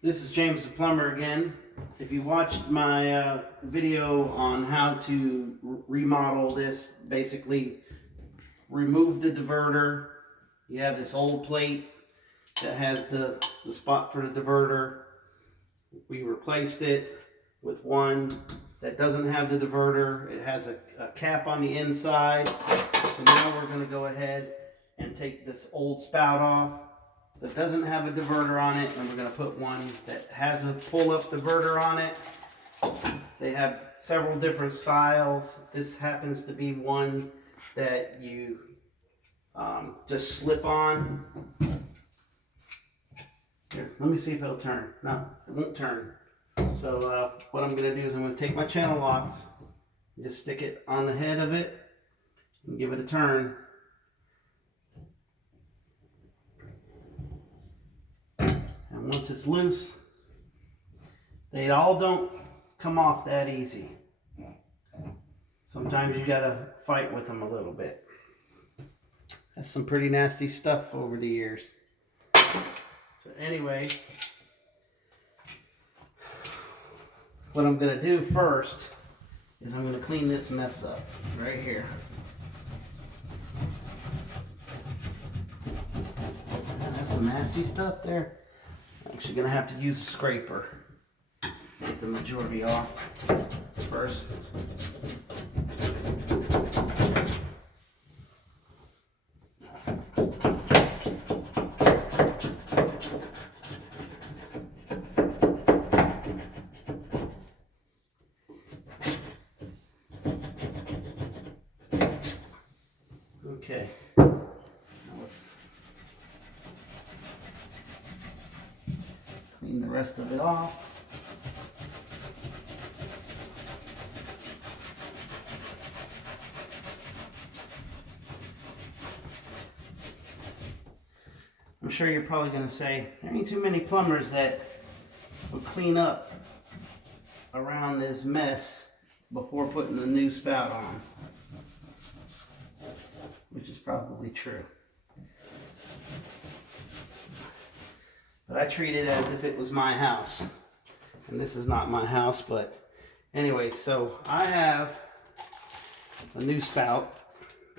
This is James the Plumber again. If you watched my video on how to remodel this, basically remove the diverter. You have this old plate that has the spot for the diverter. We replaced it with one that doesn't have the diverter. It has a cap on the inside. So now we're going to go ahead and take this old spout off that doesn't have a diverter on it, and we're going to put one that has a pull-up diverter on it. They have several different styles. This happens to be one that you just slip on. Here, let me see if it'll turn. No, it won't turn. So what I'm going to do is I'm going to take my channel locks and just stick it on the head of it and give it a turn. And once it's loose, they all don't come off that easy. Sometimes you gotta fight with them a little bit. That's some pretty nasty stuff over the years. So anyway, what I'm gonna do first is I'm gonna clean this mess up right here. That's some nasty stuff there. I'm actually gonna have to use a scraper. Get the majority off first. Okay. Now let's clean the rest of it off. I'm sure you're probably going to say, there ain't too many plumbers that will clean up around this mess before putting the new spout on. Which is probably true. But I treat it as if it was my house. And this is not my house, but anyway, so I have a new spout.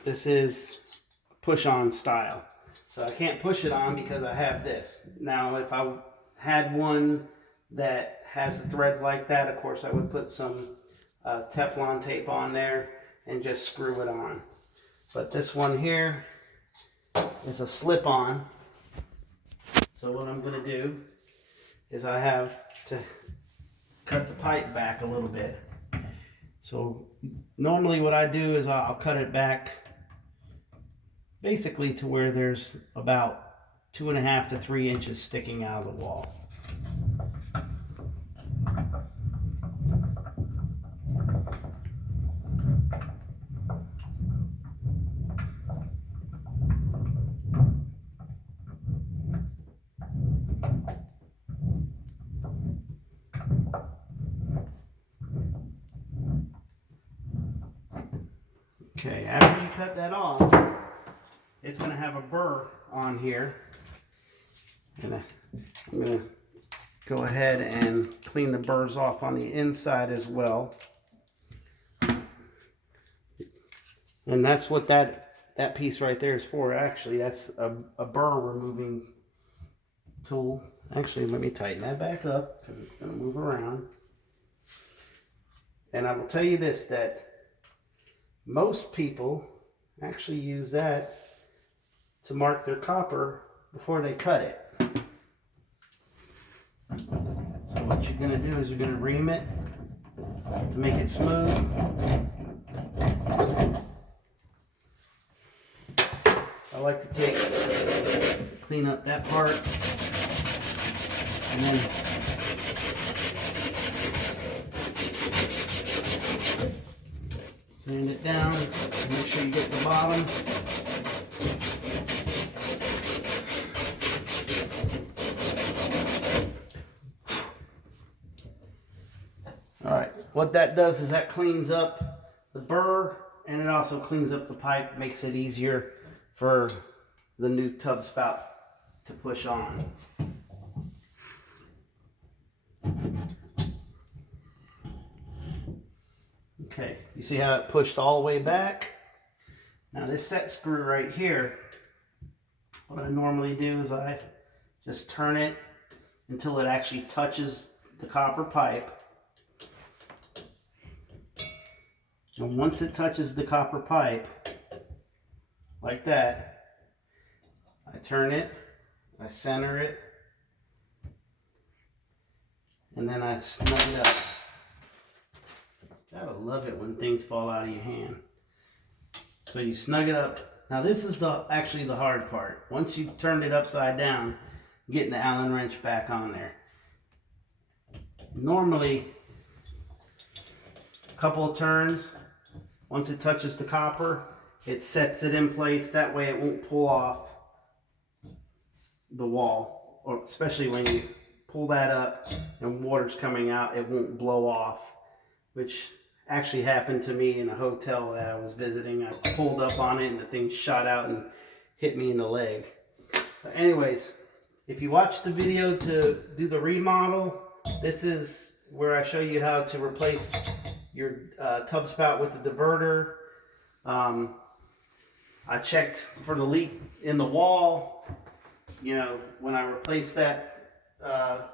This is push-on style. So I can't push it on because I have this. Now, if I had one that has the threads like that, of course I would put some Teflon tape on there and just screw it on. But this one here is a slip-on. So what I'm going to do is I have to cut the pipe back a little bit. So normally what I do is I'll cut it back basically to where there's about 2.5 to 3 inches sticking out of the wall. Okay, after you cut that off, it's going to have a burr on here. I'm going to go ahead and clean the burrs off on the inside as well. And that's what that piece right there is for. Actually, that's a burr removing tool. Actually, let me tighten that back up because it's going to move around. And I will tell you this, that most people actually use that to mark their copper before they cut it. So what you're going to do is you're going to ream it to make it smooth. I like to clean up that part and then sand it down. Make sure you get the bottom. Alright, what that does is that cleans up the burr and it also cleans up the pipe, makes it easier for the new tub spout to push on. You see how it pushed all the way back? Now this set screw right here, what I normally do is I just turn it until it actually touches the copper pipe. And once it touches the copper pipe, like that, I turn it, I center it, and then I snug it up. Gotta love it when things fall out of your hand. So you snug it up. Now this is actually the hard part. Once you've turned it upside down, getting the Allen wrench back on there. Normally, a couple of turns, once it touches the copper, it sets it in place. That way it won't pull off the wall, or especially when you pull that up and water's coming out, it won't blow off, which actually happened to me in a hotel that I was visiting. I pulled up on it and the thing shot out and hit me in the leg. But anyways, if you watch the video to do the remodel, this is where I show you how to replace your tub spout with the diverter. I checked for the leak in the wall. You know, when I replaced that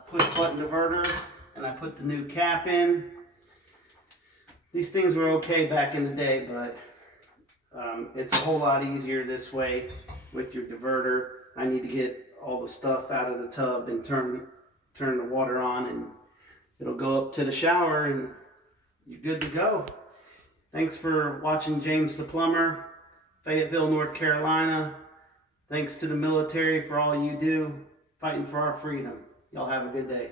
push button diverter and I put the new cap in, these things were okay back in the day, but it's a whole lot easier this way with your diverter. I need to get all the stuff out of the tub and turn the water on, and it'll go up to the shower and you're good to go. Thanks for watching James the Plumber, Fayetteville, North Carolina. Thanks to the military for all you do, fighting for our freedom. Y'all have a good day.